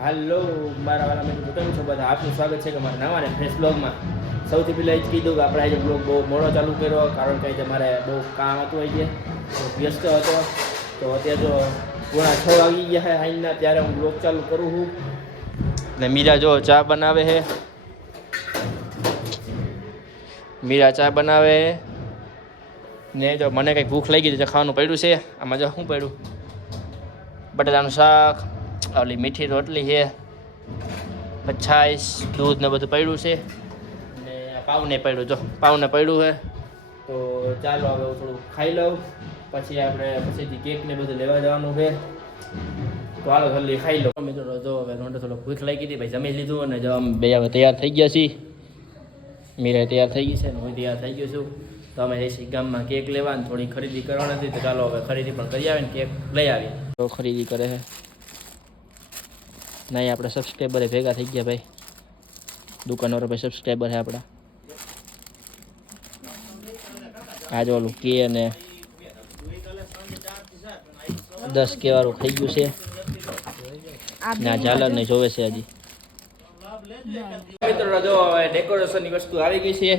હાલો મારા વાળા મિત્રો કેમ છો બધા? આપનું સ્વાગત છે કે મારા નવા ને ફ્રેશ બ્લોગમાં. સૌથી પહેલાં એ જ કીધું કે આપણે આજે બ્લોગ બહુ મોડો ચાલુ કર્યો, કારણ કે આજે મારે બહુ કામ હતું, આજે વ્યસ્ત હતો. તો અત્યારે જો 6:30 વાગી ગયા છે આઈના, ત્યારે હું બ્લોગ ચાલુ કરું છું. ને મીરા જો ચા બનાવે છે. મીરા ચા બનાવે ને જો મને કંઈક ભૂખ લાગી તો ખાવાનું પડ્યું છે. આમાં જો શું પડ્યું? બટાટાનું શાક, ઓલી મીઠી રોટલી છે, છાશ, દૂધ ને બધું પડ્યું છે. ને પાવને પડ્યું, જો પાવને પડ્યું છે. તો ચાલો હવે હું થોડું ખાઈ લઉં, પછી આપણે પછીથી કેક ને બધું લેવા જવાનું છે. તો હાલો જલ્દી ખાઈ લઉં. મિત્રો જો હવે થોડો ભૂખ લાગી હતી, ભાઈ જમી લીધું અને જો અમે બે હવે તૈયાર થઈ ગયા છીએ. મીરા તૈયાર થઈ ગઈ છે ને હું તૈયાર થઈ ગયો છું. તો અમે જઈશું ગામમાં કેક લેવા ને થોડી ખરીદી કરવાની હતી, તો ચાલો હવે ખરીદી પણ કરી આવે ને કેક લઈ આવીએ. તો ખરીદી કરે છે નહીં, આપણે સબસ્ક્રાઈબર ભેગા થઈ ગયા ભાઈ, દુકાનવાળો ભાઈ સબસ્ક્રાઈબર છે આપણા. આજે ઓલું કે અને 10K વાળું થઈ ગયું છે ના, ઝાલર ને જોવે છે હજી. મિત્રો જો હવે ડેકોરેશનની વસ્તુ આવી ગઈ છે,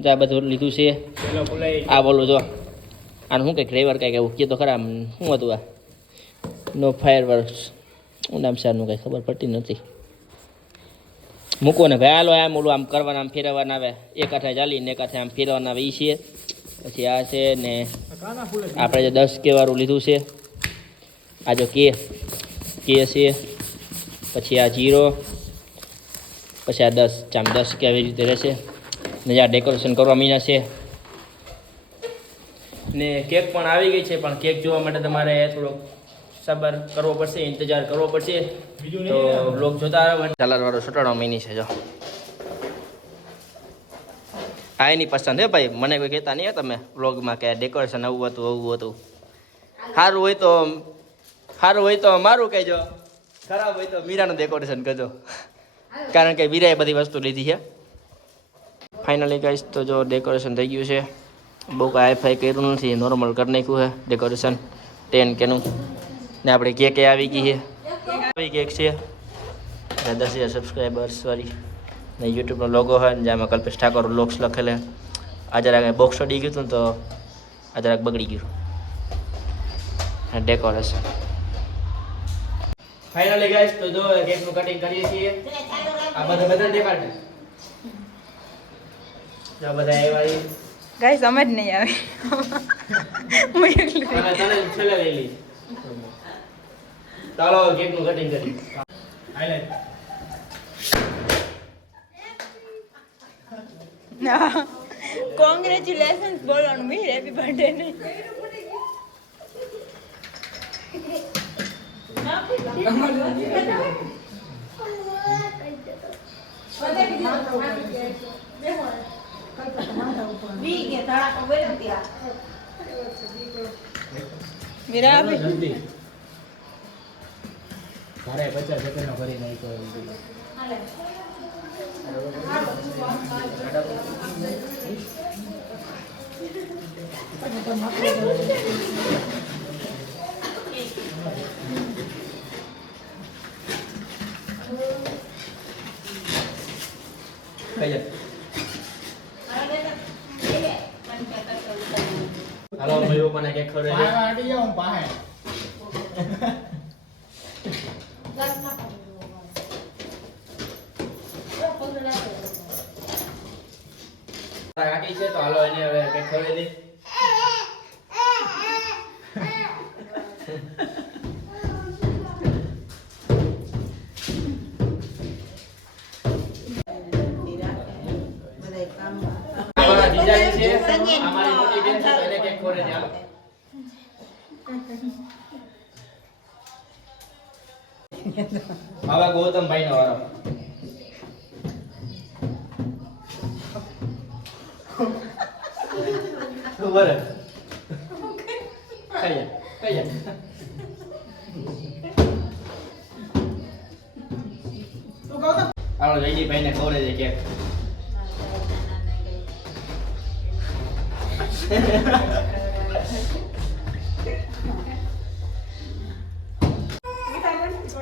જે આ બધું લીધું છે. આ બોલું જો આનું શું કંઈક રેવર કંઈક એવું કીધું ખરા, શું હતું આ? નો ફાયર વર્ક્સ, હું નામ સારનું કંઈ ખબર પડતી નથી. મૂકો ને ભાઈ, હાલો આમ ઓલું આમ કરવાના, આમ ફેરવવાના આવે, એક હાથે ચાલીને એક હાથે આમ ફેરવાના આવે એ છે. પછી આ છે ને આપણે જે 10K વાળું લીધું છે, આ જો કે છે, પછી આ 0, પછી આ 10, આમ 10K આવી રીતે રહેશે. ને જ્યાં ડેકોરેશન કરવા મીના છે ને કેક પણ આવી ગઈ છે, પણ કેક જોવા માટે તમારે થોડોક સબર કરવો પડશે, ઇંતજાર કરવો પડશે. તો બ્લોગ જોતા રહો. ઝાલર વાળો સટાડો મીની છે જો. આ એની પસંદ હે ભાઈ, મને કોઈ કહેતા નહીં તમે બ્લોગમાં કે ડેકોરેશન આવું હતું. સારું હોય તો મારું કહેજો, ખરાબ હોય તો મીરાનું ડેકોરેશન કરજો, કારણ કે મીરાએ બધી વસ્તુ લીધી છે. ફાઇનલી ગાઈસ તો જો ડેકોરેશન થઈ ગયું છે. બહુ કાંઈ હાઈફાઈ કર્યું નથી, નોર્મલ કરી નાખ્યું છે ડેકોરેશન 10Kનું. ને આપણે કેક આવી ગઈ છે, કેક છે 10,000 સબસ્ક્રાઈબર્સ વાળી. ને યુટ્યુબનો લોગો હોય ને જેમાં કલ્પેશ ઠાકોર વ્લોગ્સ લખેલે. આ જરાક બોક્સ અડી ગયું હતું ને તો આ જરાક બગડી ગયું ડેકોરેશન. ફાઇનલી ગાઈસ તો જો કેકનું કટિંગ કરીએ છીએ. આ બધા દેખાડ જો બધા આવ્યા ગાઈસ, અમે જ નહીં આવે. હું એકલી અને તને છેલ્લે લઈ લી. ચાલો કેકનું કટિંગ કરી. હાઈલાઈટ કોંગ્રેચ્યુલેશન્સ બોલવાનું મી, હેપી બર્થડે નહીં. મીરા જલ્દી મારે 50 સેકન્ડનો કરી નાખ્યો. હાલો ભાઈઓ મને કે ખરે આડી જાઉં પાહે કાકી છે, તો હાલો એને હવે કે ખરે દે. અમારા જીજાજી છે, અમારી મોટી બેન છે, તો એને કેક ખોરે દે હાલો. બાબા ગૌતમભાઈ નો વારો. બરે કઈ હાલો જયજી ભાઈ ને ખોરે દે કેક.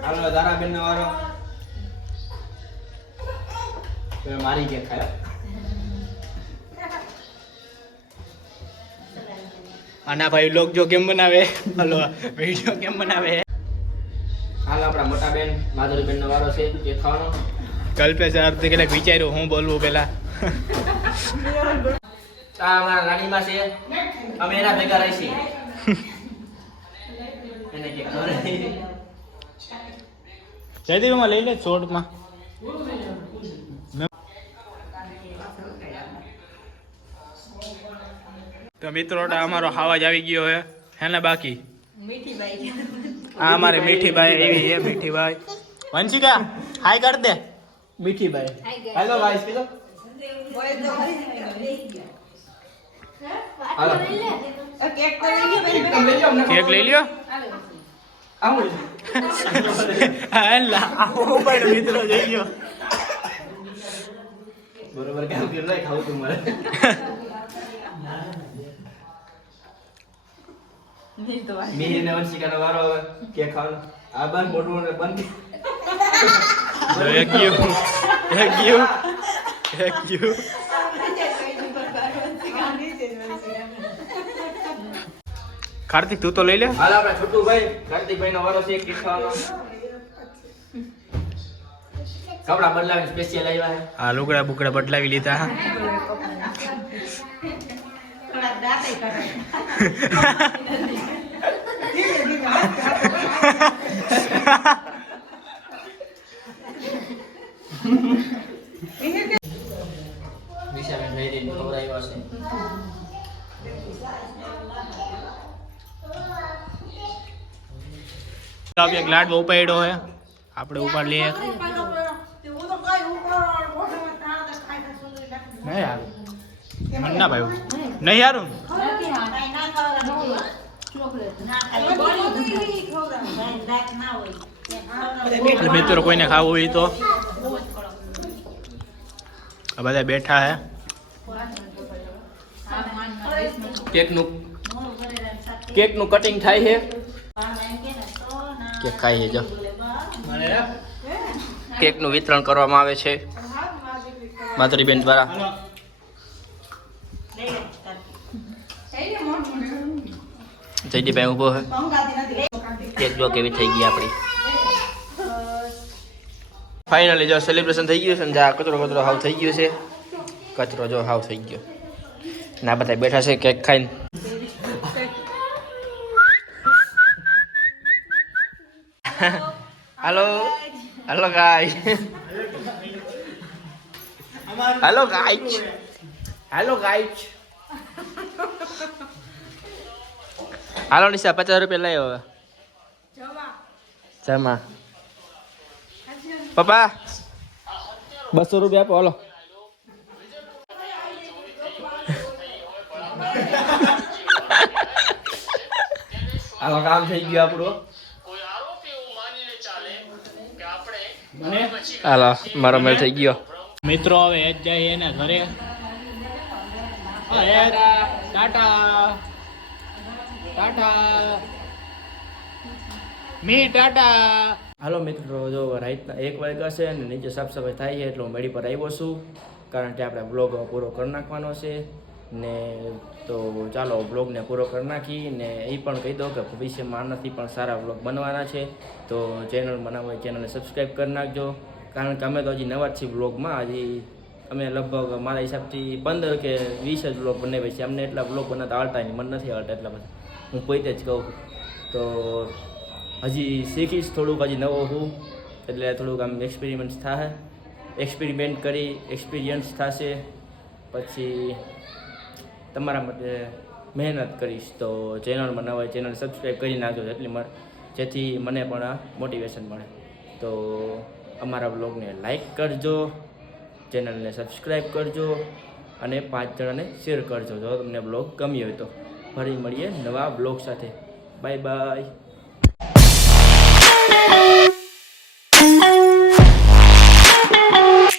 હાલો ધારાબેન નો વારો. મારી કેક ખાય. આના ભાઈ લોક જો કેમ બનાવે, હલો વિડિયો કેમ બનાવે. હાલ આપણા મોટા બેન માધુરીબેન નો વારો છે કેક ખાવાનો. કલ્પેશ અર્ધે કલાક વિચાર્યું હું બોલવું પેલા. આ અમારા નાનીમાં છે, અમે એના ભેગા રહીશી. એને કેક ખવડાવી. જયદીપમાં લઈ લે શોર્ટમાં. તો મિત્રો અમારો ખાવા જ આવી ગયો હે ને બાકી મીઠી બાઈ આ અમારે મીઠીબાઈ એવી છે. મીઠીબાઈ વંશિકા હાય કર દે. મીઠીબાઈ હેલો ગાઈસ કીધો. હાલો કેક તો લઈ ગયો બેન. કેક લઈ લ્યો. આવું હાલા આવો પણ મિત્રો જઈ ગયો. બરોબર કામ કર્યું નહીં ખાવું તું મારે. મિહિર ને વંશિકાનો વારો હવે કેક ખાવાનો. આ બંધ મોટું બંધ. એક ગયું. કાર્તિક તું તો લઈ લે. હાલ આપણા છોટુભાઈ કાર્તિકભાઈ નો વારો છે કેક ખાવાનો. કપડા બદલાવીને સ્પેશિયલ આવ્યા છે. આ લુગડા બુકડા બદલાવી લીધા. થોડા દાંતે કાઢે. વિશાબેન ભૈરીને ખવડાવ્યા છે. એક લાડવો ઉપાડ્યો હે, આપણે ઉપાડ લઈએ. નહીં યાર મને ના ભાઈ નહીં યાર. એટલે મિત્રો કોઈને ખાવું હોય તો આ બધા બેઠા હે. કેકનું કટિંગ થાય છે. કેક ખાઈ છે જો. કેકનું વિતરણ કરવામાં આવે છે માધુરીબેન દ્વારા. જયદીપભાઈ ઊભો છે. કેક જો કેવી થઈ ગઈ આપણી. ફાઇનલી જો સેલિબ્રેશન થઈ ગયું છે ને કચરો હાવ થઈ ગયો છે. કચરો જો હાવ થઈ ગયો. ના બધા બેઠા છે કેક ખાઈને. Hello hello guys. Hello guys. Hello guys. હાલો નિશા 50 રૂપિયા લઈ હવે. જમા પપ્પા 200 રૂપિયા આપો. હાલો હાલો કામ થઈ ગયું આપણું. હાલો મારો મેળ થઈ ગયો. મિત્રો હવે એ જ જાય એના ઘરે. ટાટા ટાટા મી ટાટા. હાલો મિત્રો જો રાતના 1 વાગ્યા છે અને નીચે સાફ સફાઈ થાય છે એટલે હું મેળી પર આવ્યો છું કારણ કે આપણે બ્લોગ પૂરો કરી નાખવાનો છે ને. તો ચાલો બ્લોગને પૂરો કરી નાખી ને એ પણ કહી દો કે ભવિષ્યમાં આનાથી પણ સારા બ્લોગ બનવાના છે. તો ચેનલ બનાવો હોય ચેનલને સબસ્ક્રાઈબ કરી નાખજો કારણ કે અમે તો હજી નવા જ છીએ બ્લોગમાં. હજી અમે લગભગ મારા હિસાબથી 15 કે 20 જ બ્લોગ બનાવ્યા છે. અમને એટલા બ્લોગ બનાવતા આવડતા નહીં, મને નથી આવડતા એટલા બધા. હું પોતે જ કહું તો હજી શીખીશ થોડુંક, હજી નવો હું એટલે થોડુંક આમ એક્સપેરિમેન્ટ કરી એક્સપિરિયન્સ થશે. પછી તમારા માટે મહેનત કરીશ. તો ચેનલમાં નવા હોય ચેનલ સબસ્ક્રાઈબ કરી નાખજો જેથી મને પણ આ મોટિવેશન મળે. તો અમારા બ્લોગને લાઈક કરજો, ચેનલને સબસ્ક્રાઈબ કરજો અને 5 જણાને શેર કરજો જો તમને બ્લોગ ગમ્યો હોય તો. ફરી મળીએ નવા બ્લોગ સાથે. Bye bye.